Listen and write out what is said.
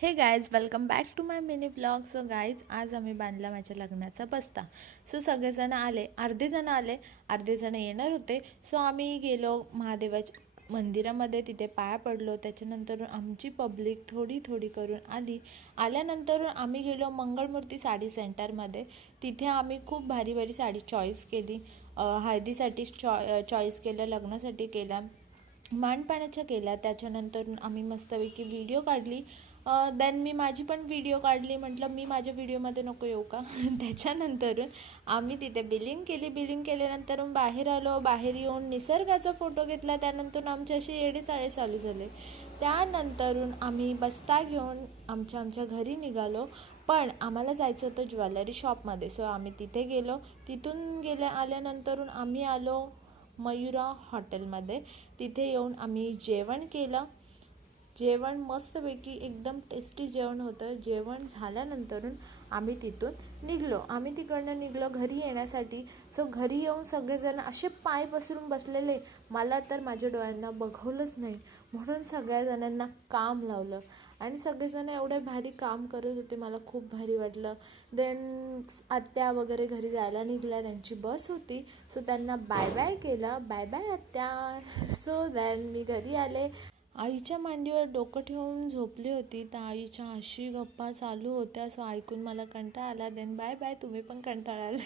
हे guys welcome back to my mini blog. So guys आज आम्ही बांधला माझ्या लग्नाचा बस्ता. सो सगळेजण आले, अर्धे जण आले, अर्धे जण येणार होते. सो आम्ही गेलो महादेवाच्या मंदिरामध्ये, तिथे पाया पडलो. त्याच्यानंतर आमची पब्लिक थोडी थोडी करून आल्यानंतर आम्ही गेलो मंगळमूर्ती साडी सेंटरमध्ये. तिथे आम्ही खूप भारी भारी साडी चॉईस केली. हळदीसाठी चॉईस केलं, लग्नासाठी केला, मांडपाण्याच्या केल्या. त्याच्यानंतर आम्ही मस्तपैकी व्हिडिओ काढली. देन मी माझी पण व्हिडिओ काढली. म्हटलं मी माझ्या व्हिडिओमध्ये नको येऊ का. त्याच्यानंतरून आम्ही तिथे बिलिंग केल्यानंतर बाहेर आलो. बाहेर येऊन निसर्गाचा फोटो घेतला. त्यानंतर आमचे असे येडेचाळे चालू झाले. त्यानंतरून आम्ही बस्ता घेऊन आमच्या घरी निघालो. पण आम्हाला जायचं होतं ज्वेलरी शॉपमध्ये. सो आम्ही तिथे गेलो. तिथून आल्यानंतरून आम्ही आलो मयुरा हॉटेलमध्ये. तिथे येऊन आम्ही जेवण केलं. जेवण मस्तपैकी एकदम टेस्टी जेवण होतं. जेवण झाल्यानंतरून आम्ही तिकडनं निघलो घरी येण्यासाठी. सो घरी येऊन सगळेजण असे पाय पसरून बसलेले. मला तर माझ्या डोळ्यांना बघवलंच नाही, म्हणून सगळ्या जणांना काम लावलं आणि सगळेजण एवढे भारी काम करत होते. मला खूप भारी वाटलं. देन आत्या वगैरे घरी जायला निघल्या, त्यांची बस होती. सो त्यांना बाय बाय केलं, बाय बाय आत्या. सो देन मी घरी आले. आईच्या मांडीवर डोकं ठेवून झोपली होती, तर आईच्या अशी गप्पा चालू होत्या. सो ऐकून मला कंटाळा आला. देन बाय बाय, तुम्ही पण कंटाळाल.